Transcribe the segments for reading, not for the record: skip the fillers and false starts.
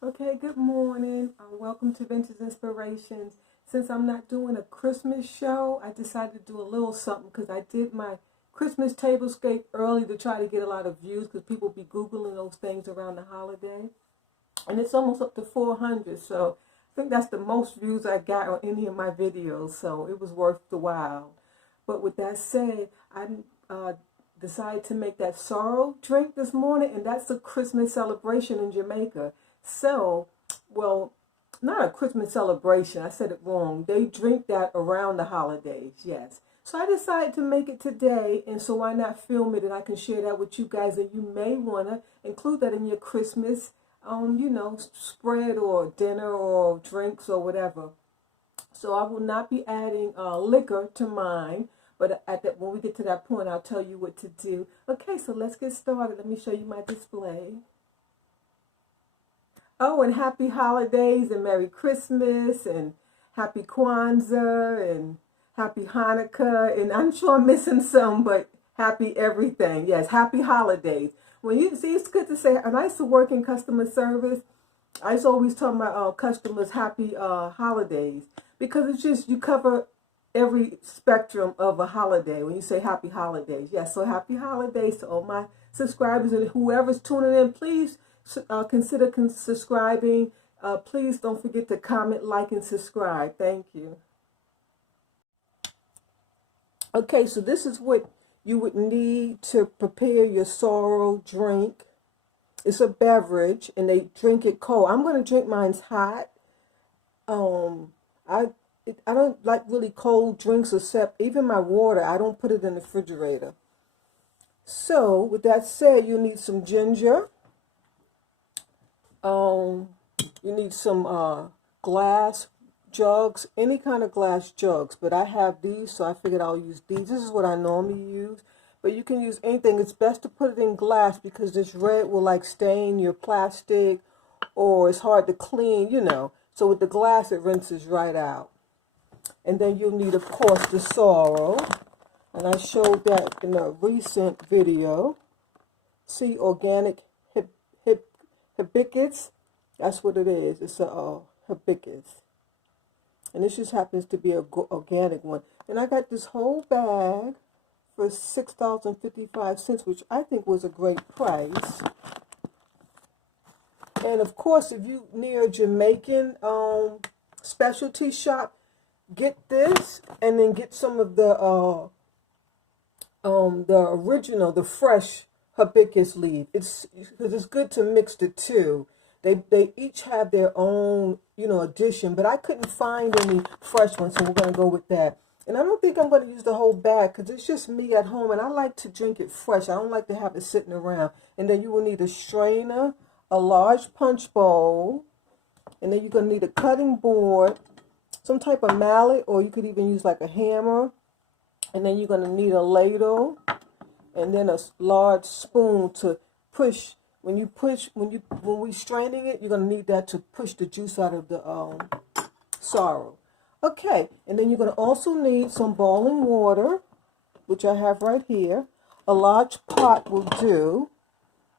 Okay, good morning. Welcome to Vintage Inspirations. Since I'm not doing a Christmas show, I decided to do a little something because I did my Christmas tablescape early to try to get a lot of views because people be Googling those things around the holiday. And it's almost up to 400, so I think that's the most views I got on any of my videos, so it was worth the while. But with that said, I decided to make that sorrel drink this morning, and that's a Christmas celebration in Jamaica. So, well, not a Christmas celebration, I said it wrong. They drink that around the holidays, yes. So I decided to make it today, and so why not film it and I can share that with you guys, and you may want to include that in your Christmas spread or dinner or drinks or whatever. So I will not be adding liquor to mine, but when we get to that point, I'll tell you what to do. Okay, so let's get started. Let me show you my display. Oh, and happy holidays and Merry Christmas and happy Kwanzaa and happy Hanukkah. And I'm sure I'm missing some, but happy everything. Yes, happy holidays. When you see, it's good to say, and I used to work in customer service. I used to always tell my customers happy holidays because it's just, you cover every spectrum of a holiday when you say happy holidays. Yes, so happy holidays to all my subscribers, and whoever's tuning in, please consider subscribing. Please don't forget to comment, like, and subscribe. Thank you. Okay, so this is what you would need to prepare your sorrel drink. It's a beverage, and they drink it cold. I'm going to drink mine's hot. I don't like really cold drinks, except even my water. I don't put it in the refrigerator. So, with that said, you need some ginger. You need some glass jugs, any kind of glass jugs, but I have these, so I figured I'll use these. This is what I normally use, but you can use anything. It's best to put it in glass because this red will like stain your plastic, or it's hard to clean, So with the glass, it rinses right out. And then you'll need, of course, the sorrel, and I showed that in a recent video. See, organic Hibiscus, that's what it is. It's a Hibiscus. And this just happens to be an organic one. And I got this whole bag for $6.55, which I think was a great price. And of course, if you near a Jamaican specialty shop, get this, and then get some of the original, the fresh hibiscus leaf. Because it's good to mix the two. They each have their own, addition, but I couldn't find any fresh ones, so we're going to go with that. And I don't think I'm going to use the whole bag because it's just me at home, and I like to drink it fresh. I don't like to have it sitting around. And then you will need a strainer, a large punch bowl, and then you're going to need a cutting board, some type of mallet, or you could even use like a hammer. And then you're going to need a ladle, and then a large spoon to push. When we're straining it, you're going to need that to push the juice out of the sorrel. Okay, and then you're going to also need some boiling water, which I have right here. A large pot will do.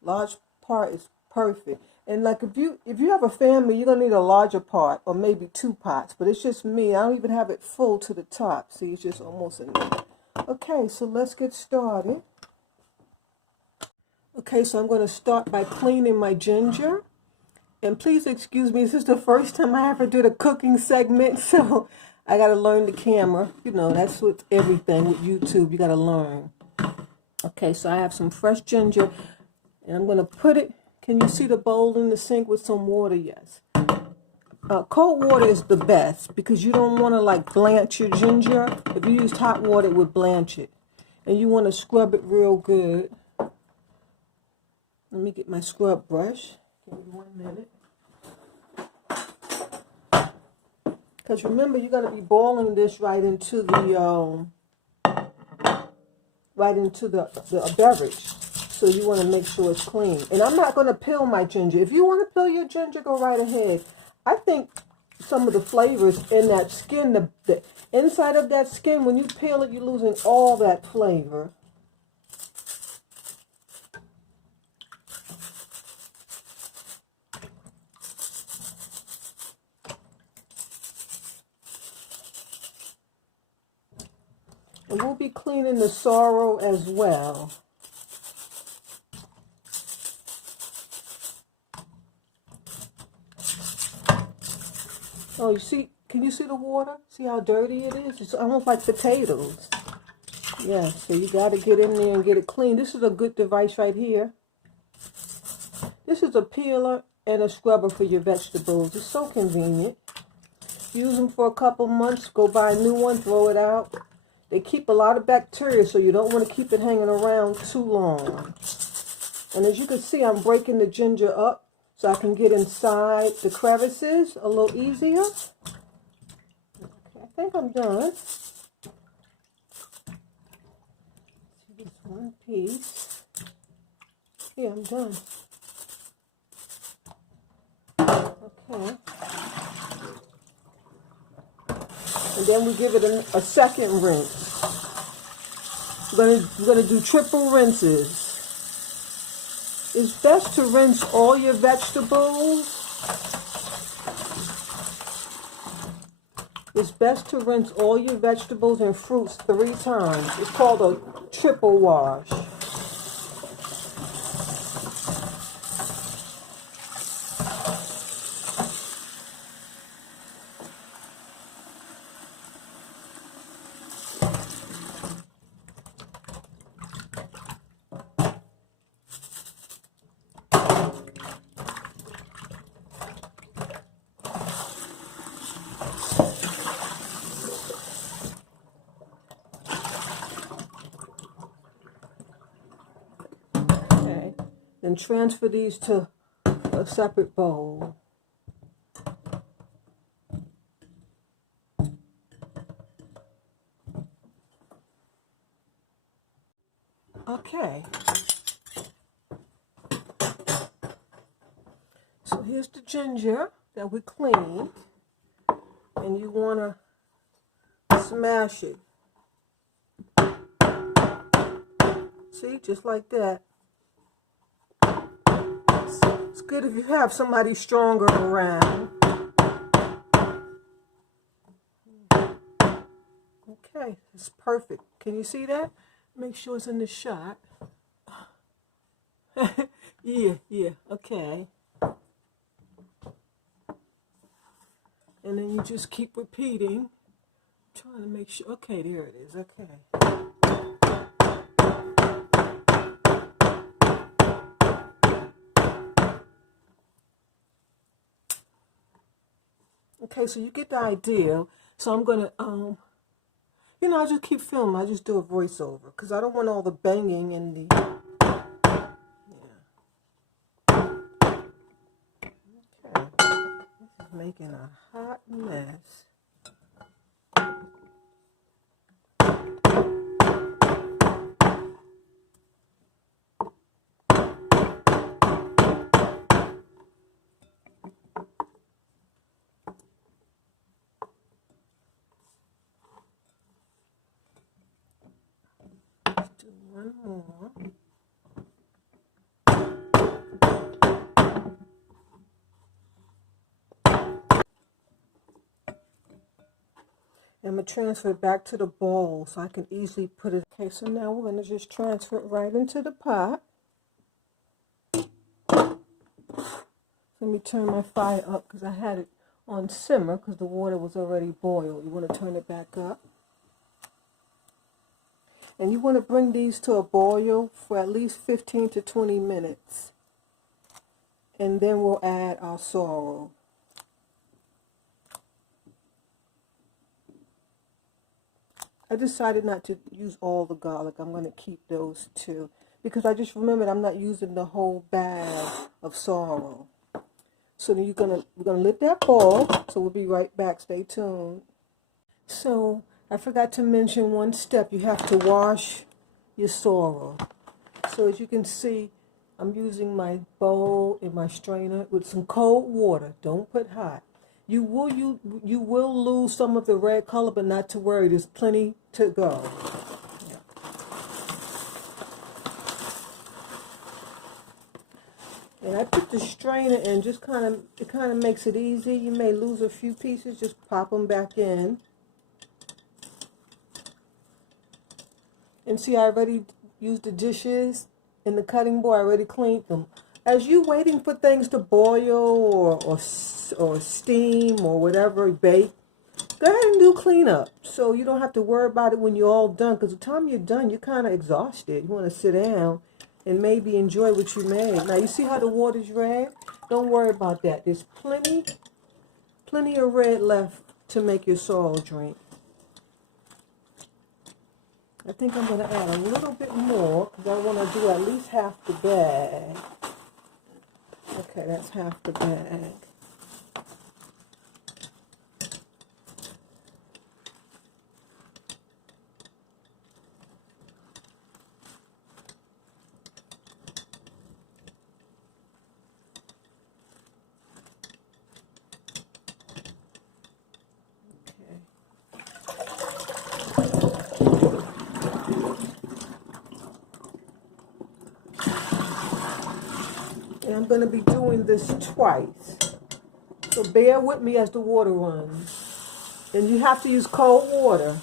Large pot is perfect. And like if you have a family, you're going to need a larger pot, or maybe 2 pots. But it's just me. I don't even have it full to the top. See, it's just almost in there. Okay, so let's get started. Okay, so I'm going to start by cleaning my ginger. And please excuse me, this is the first time I ever did a cooking segment, so I got to learn the camera. That's with everything with YouTube, you got to learn. Okay, so I have some fresh ginger, and I'm going to put it, can you see the bowl in the sink with some water? Yes. Cold water is the best because you don't want to like blanch your ginger. If you used hot water, it would blanch it. And you want to scrub it real good. Let me get my scrub brush. Give me 1 minute. Because remember, you're going to be boiling this right into the beverage. So you want to make sure it's clean. And I'm not going to peel my ginger. If you want to peel your ginger, go right ahead. I think some of the flavors in that skin, the inside of that skin, when you peel it, you're losing all that flavor. And we'll be cleaning the sorrel as well. Oh, you see, can you see the water? See how dirty it is? It's almost like potatoes. Yeah, so you got to get in there and get it clean. This is a good device right here. This is a peeler and a scrubber for your vegetables. It's so convenient. Use them for a couple months, go buy a new one, throw it out. They keep a lot of bacteria, so you don't want to keep it hanging around too long. And as you can see, I'm breaking the ginger up so I can get inside the crevices a little easier. Okay, I think I'm done. Just one piece. Yeah, I'm done. Okay. And then we give it a second rinse. We're gonna do triple rinses. It's best to rinse all your vegetables. It's best to rinse all your vegetables and fruits 3 times. It's called a triple wash. Then transfer these to a separate bowl. Okay. So here's the ginger that we cleaned. And you want to smash it. See, just like that. It's good if you have somebody stronger around. Okay, it's perfect. Can you see that? Make sure it's in the shot. Yeah, okay. And then you just keep repeating. Trying to make sure. Okay, there it is. Okay. Okay, so you get the idea. So I'm going to, I just keep filming. I just do a voiceover because I don't want all the banging and the, Okay, this is making a hot mess. Let's do one more. I'm going to transfer it back to the bowl so I can easily put it. Okay, so now we're going to just transfer it right into the pot. Let me turn my fire up because I had it on simmer because the water was already boiled. You want to turn it back up. And you want to bring these to a boil for at least 15 to 20 minutes. And then we'll add our sorrel. I decided not to use all the garlic. I'm going to keep those 2 because I just remembered I'm not using the whole bag of sorrel. So then we're gonna let that boil. So we'll be right back. Stay tuned. So I forgot to mention one step. You have to wash your sorrel. So as you can see, I'm using my bowl and my strainer with some cold water. Don't put hot. You will lose some of the red color, but not to worry. There's plenty to go. And I put the strainer in, just it kind of makes it easy. You may lose a few pieces, just pop them back in. And see, I already used the dishes in the cutting board. I already cleaned them. As you waiting for things to boil or steam or whatever, bake, go ahead and do cleanup. So you don't have to worry about it when you're all done. Because the time you're done, you're kind of exhausted. You want to sit down and maybe enjoy what you made. Now, you see how the water's red? Don't worry about that. There's plenty of red left to make your sorrel drink. I think I'm going to add a little bit more because I want to do at least half the bag. Okay, that's half the bag. And I'm going to be doing this twice. So bear with me as the water runs. And you have to use cold water.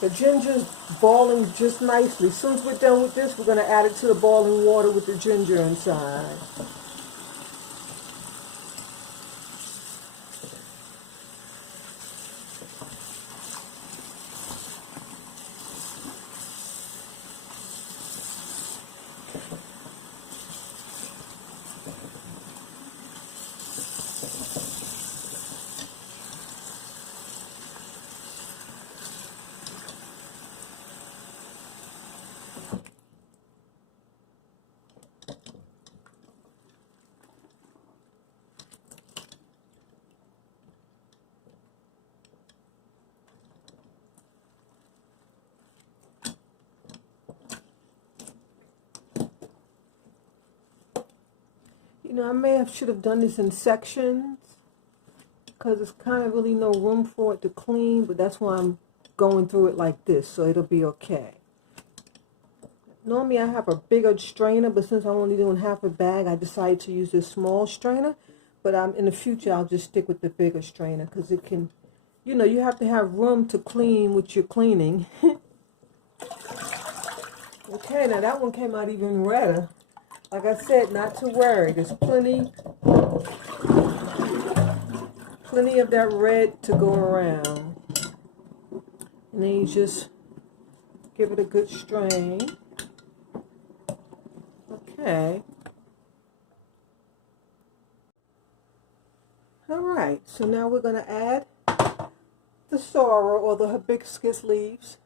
The ginger's boiling just nicely. As soon as we're done with this, we're going to add it to the boiling water with the ginger inside. You know, should have done this in sections because there's kind of really no room for it to clean, but that's why I'm going through it like this, so it'll be okay. Normally I have a bigger strainer, but since I'm only doing half a bag, I decided to use this small strainer, but in the future I'll just stick with the bigger strainer because it can, you know, you have to have room to clean what you're cleaning. Okay, now that one came out even redder. Like I said, not to worry. There's plenty of that red to go around. And then you just give it a good strain. Okay. All right, so now we're going to add the sorrel or the hibiscus leaves.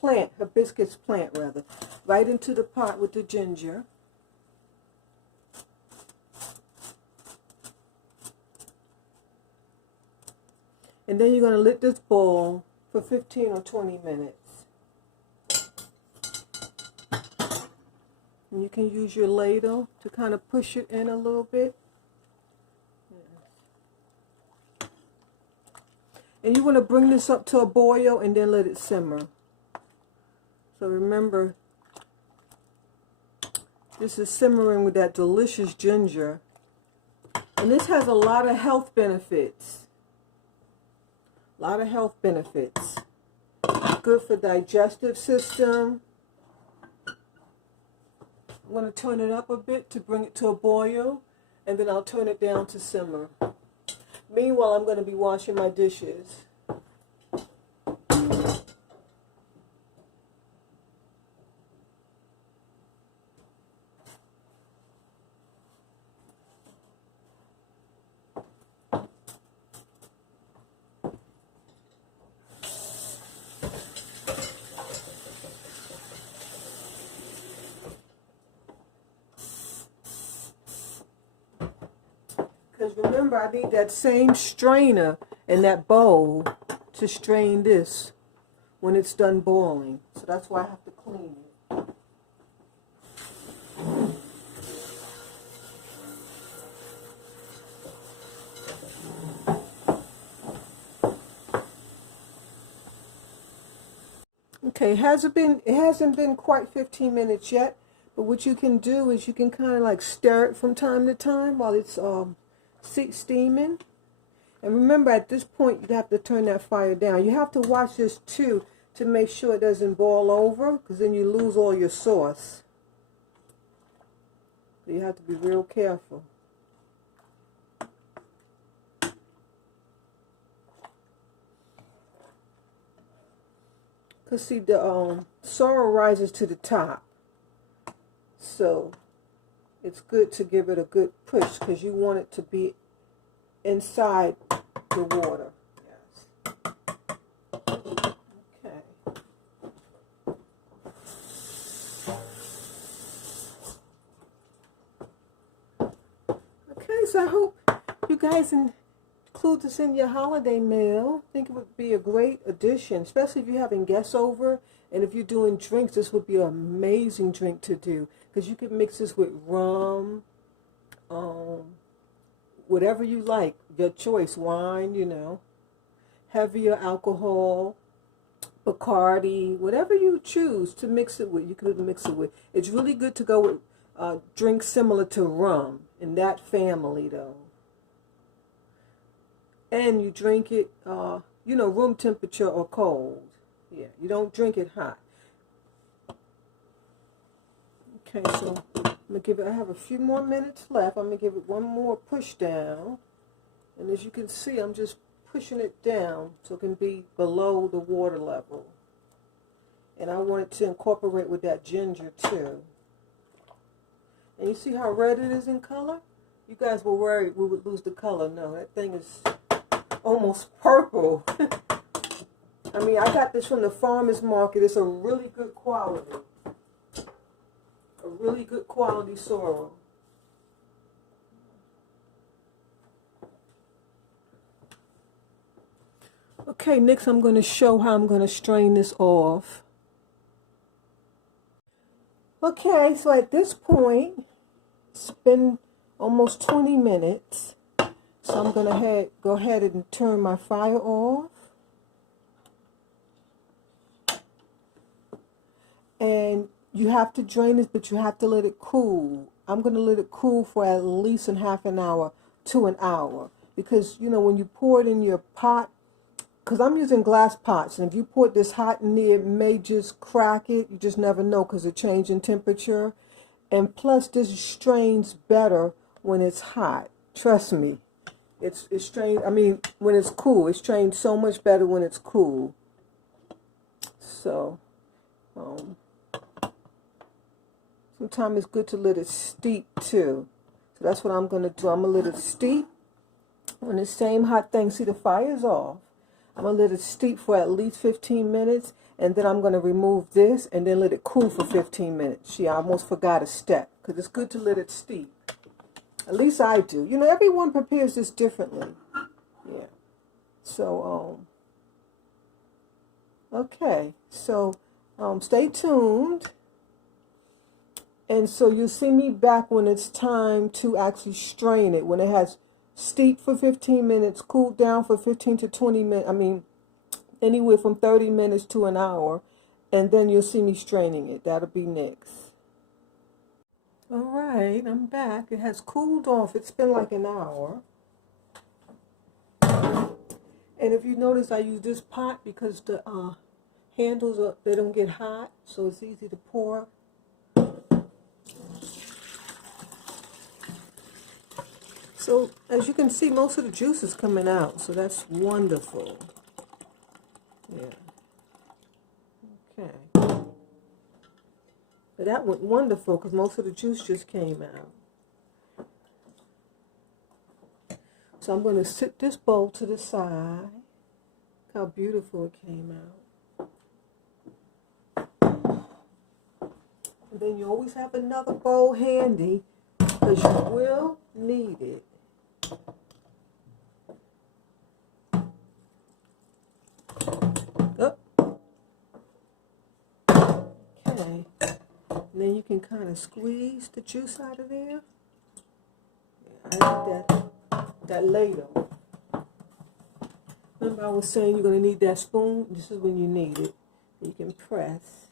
Hibiscus plant rather, right into the pot with the ginger. And then you're going to let this boil for 15 or 20 minutes. And you can use your ladle to kind of push it in a little bit. And you want to bring this up to a boil and then let it simmer. So remember, this is simmering with that delicious ginger. And this has a lot of health benefits. A lot of health benefits. Good for digestive system. I'm going to turn it up a bit to bring it to a boil, and then I'll turn it down to simmer. Meanwhile, I'm going to be washing my dishes. Because remember, I need that same strainer in that bowl to strain this when it's done boiling. So that's why I have to clean it. Okay, it hasn't been quite 15 minutes yet, But what you can do is you can kind of like stir it from time to time while it's steaming. And remember, at this point, you have to turn that fire down. You have to watch this too to make sure it doesn't boil over, because then you lose all your sauce. So you have to be real careful. Because see, the sorrel rises to the top. So it's good to give it a good push because you want it to be inside the water. Yes. Okay. Okay, so I hope you guys include this in your holiday meal. I think it would be a great addition, especially if you're having guests over. And if you're doing drinks, this would be an amazing drink to do. Because you could mix this with rum, whatever you like, your choice, wine, you know, heavier alcohol, Bacardi, whatever you choose to mix it with, you could mix it with. It's really good to go with drinks similar to rum, in that family though. And you drink it, you know, room temperature or cold. Yeah, you don't drink it hot. Okay, so I'm gonna give it, I have a few more minutes left. I'm gonna give it one more push down. And as you can see, I'm just pushing it down so it can be below the water level. And I want it to incorporate with that ginger too. And you see how red it is in color? You guys were worried we would lose the color. No, that thing is almost purple. I mean, I got this from the farmer's market. It's a really good quality. A really good quality sorrel. Okay, next I'm going to show how I'm going to strain this off. Okay, so at this point, it's been almost 20 minutes. So I'm going to go ahead and turn my fire off. And you have to drain this, but you have to let it cool. I'm going to let it cool for at least a half an hour to an hour. Because, you know, when you pour it in your pot, because I'm using glass pots, and if you pour this hot in there, it may just crack it. You just never know because of change in temperature. And plus, this strains better when it's hot. Trust me. It's strained, I mean, when it's cool. It strains so much better when it's cool. So, sometimes it's good to let it steep too. So that's what I'm going to do. I'm going to let it steep on the same hot thing. See, the fire's off. I'm going to let it steep for at least 15 minutes, and then I'm going to remove this and then let it cool for 15 minutes. See, I almost forgot a step because it's good to let it steep. At least I do. You know, everyone prepares this differently. Yeah. So, okay. So, stay tuned. And so you'll see me back when it's time to actually strain it. When it has steeped for 15 minutes, cooled down for 15 to 20 minutes. I mean, anywhere from 30 minutes to an hour. And then you'll see me straining it. That'll be next. All right, I'm back. It has cooled off. It's been like an hour. And if you notice, I use this pot because the handles, they don't get hot. So it's easy to pour. So, as you can see, most of the juice is coming out, so that's wonderful. Yeah. Okay. But that went wonderful because most of the juice just came out. So I'm going to sit this bowl to the side. Look how beautiful it came out. And then you always have another bowl handy because you will need it. Oh. Okay. And then you can kind of squeeze the juice out of there. Yeah, I need that ladle. Remember I was saying you're going to need that spoon? This is when you need it. You can press.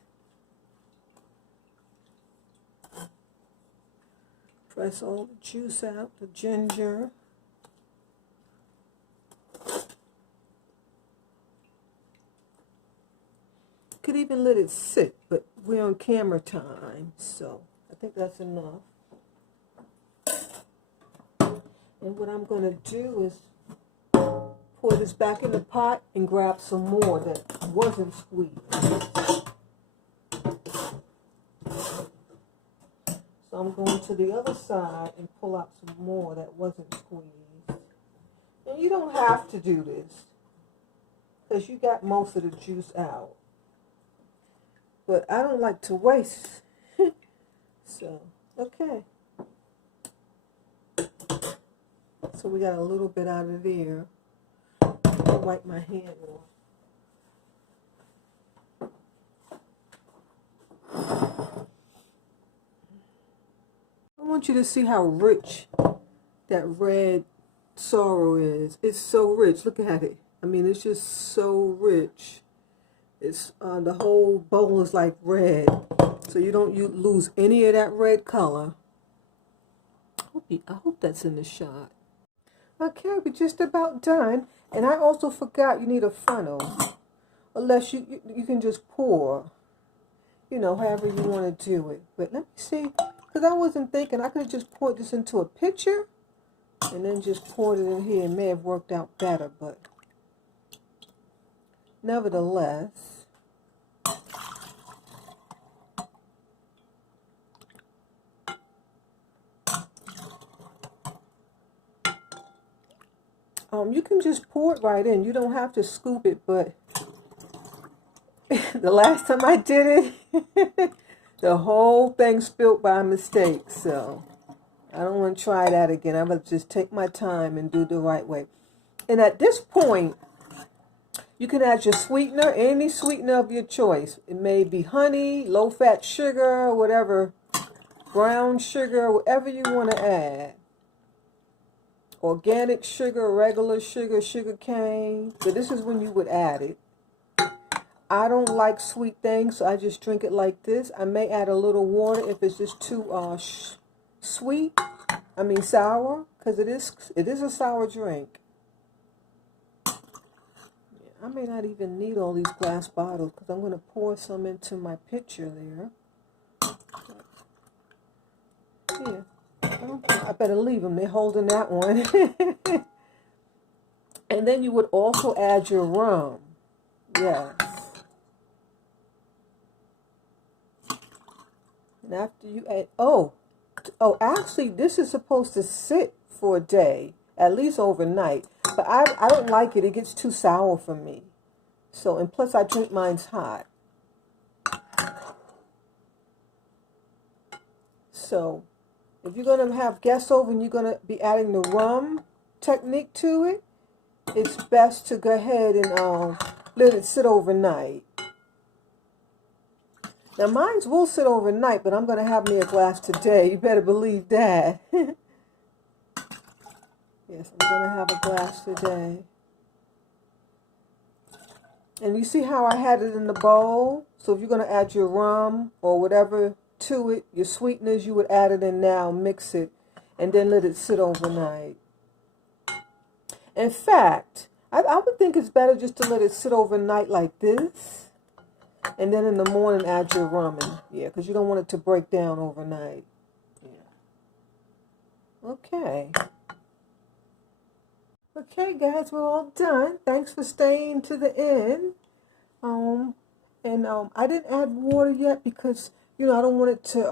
Press all the juice out, the ginger. Could even let it sit, but we're on camera time, so I think that's enough. And what I'm going to do is pour this back in the pot and grab some more that wasn't squeezed. So I'm going to the other side and pull out some more that wasn't squeezed. And you don't have to do this because you got most of the juice out. But I don't like to waste. So, okay. So we got a little bit out of there. I'll wipe my hand off. I want you to see how rich that red sorrel is. It's so rich. Look at it. I mean, it's just so rich. It's the whole bowl is like red, so you don't lose any of that red color. I hope that's in the shot. Okay, we're just about done. And I also forgot you need a funnel, unless you can just pour, you know, however you want to do it. But let me see, because I wasn't thinking I could have just poured this into a pitcher and then just poured it in here. It may have worked out better, but nevertheless. You can just pour it right in. You don't have to scoop it, but the last time I did it, the whole thing spilled by mistake. So I don't want to try that again. I'm going to just take my time and do it the right way. And at this point, you can add your sweetener, any sweetener of your choice. It may be honey, low-fat sugar, whatever, brown sugar, whatever you want to add. Organic sugar, regular sugar, sugar cane. So this is when you would add it. I don't like sweet things, so I just drink it like this. I may add a little water if it's just too sweet. I mean sour, because it is a sour drink. Yeah, I may not even need all these glass bottles because I'm going to pour some into my pitcher there. Here. I better leave them. They're holding that one. And then you would also add your rum. Yes. And after you add, actually, this is supposed to sit for a day, at least overnight. But I don't like it. It gets too sour for me. So, and plus I drink mine's hot. So, if you're going to have guests over and you're going to be adding the rum technique to it, it's best to go ahead and let it sit overnight. Now, mine will sit overnight, but I'm going to have me a glass today. You better believe that. Yes, I'm going to have a glass today. And you see how I had it in the bowl? So if you're going to add your rum or whatever to it, your sweeteners, you would add it in now, mix it, and then let it sit overnight. In fact, I would think it's better just to let it sit overnight like this, and then in the morning add your rum in. Yeah, because you don't want it to break down overnight. Yeah. Okay. Okay, guys, we're all done. Thanks for staying to the end. I didn't add water yet because, you know, I don't want it to.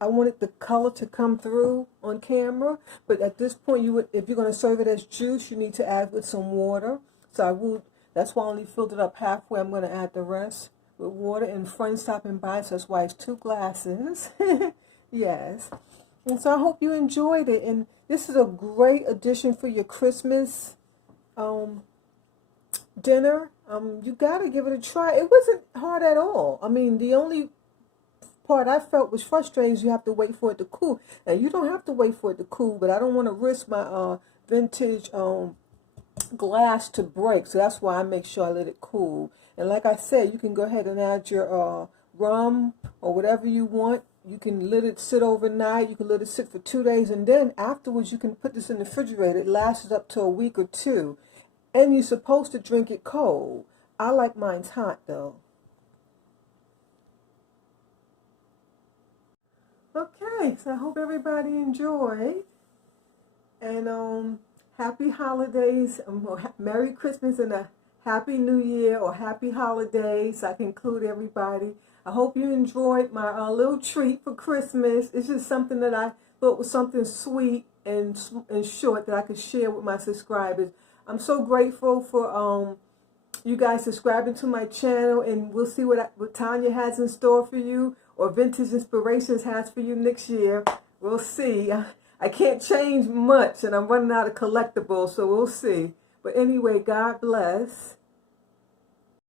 I wanted the color to come through on camera. But at this point, you would, if you're going to serve it as juice, you need to add with some water. So I will. That's why I only filled it up halfway. I'm going to add the rest with water. And friends stopping by, so that's why it's 2 glasses. Yes. And so I hope you enjoyed it. And this is a great addition for your Christmas dinner. You got to give it a try. It wasn't hard at all. I mean, the only part I felt was frustrating is you have to wait for it to cool. And you don't have to wait for it to cool, but I don't want to risk my vintage glass to break. So that's why I make sure I let it cool. And like I said, you can go ahead and add your rum or whatever you want You can let it sit overnight. You can let it sit for 2 days. And then afterwards, you can put this in the refrigerator. It lasts up to a week or two. And you're supposed to drink it cold. I like mine's hot, though. Okay, so I hope everybody enjoyed. And happy holidays, Merry Christmas and a Happy New Year or Happy Holidays. I can include everybody. I hope you enjoyed my little treat for Christmas. It's just something that I thought was something sweet and short that I could share with my subscribers. I'm so grateful for you guys subscribing to my channel, and we'll see what Tanya has in store for you, or Vintage Inspirations has for you next year. We'll see. I can't change much, and I'm running out of collectibles, so we'll see. But anyway, God bless.